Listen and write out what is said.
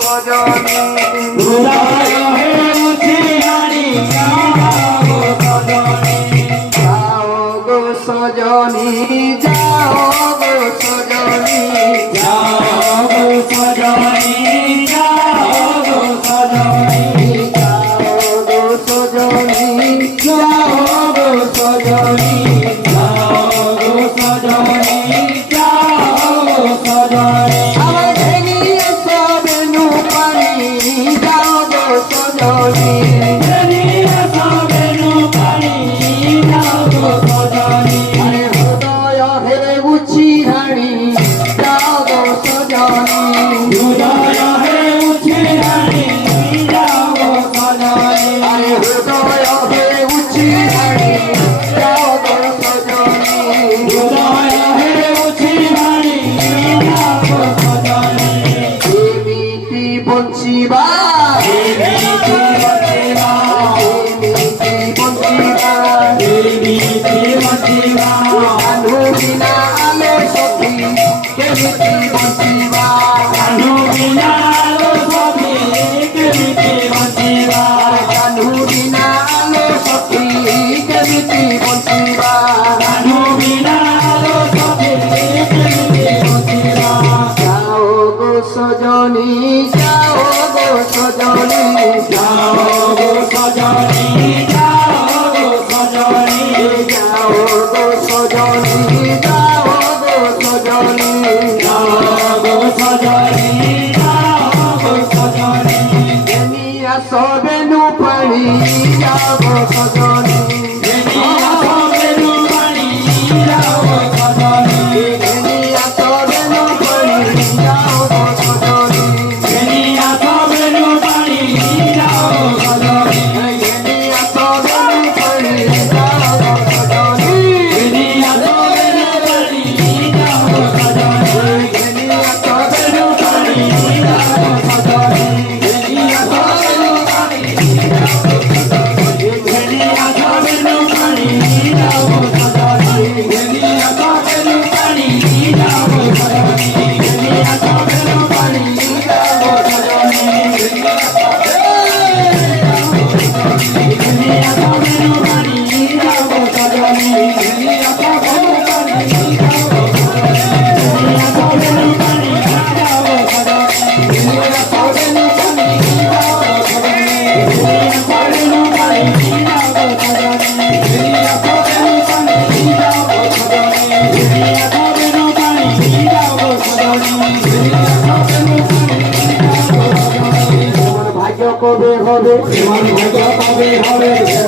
সজনী হৃদয় হে মুছে হারি যাও সজনী যাও গো সজনী যাও গো সজনী যাও গো সজনী যাও গো সজনী যাও গো সজনী যাও গো সজনী যাও গো সজনী যাও গো সজনী আমার ভেঙিয়ে সবেনু পানি যাও গো সজনী আরে হৃদয় হে উছি হাড়ি যাও গো সজনী আরে হৃদয় হে উছি হাড়ি যাও গো সজনী এমিতি বঞ্চিবা এমিতি বঞ্চিবা আলু বিনা আলো সখী কেমিতি বঞ্চিবা আলু বিনা আলো সখী কেমিতি বঞ্চিবা যাও গো সজনী যাও গো সজনী যাও গো সজনী যাও গো সজনী দুনিয়া সবেনু পানি যাও গো সজনী দুনিয়া সবেনু পানি যাও গো সজনী দুনিয়া সবেনু পানি যাও গো সজনী কবে হবে কবে হবে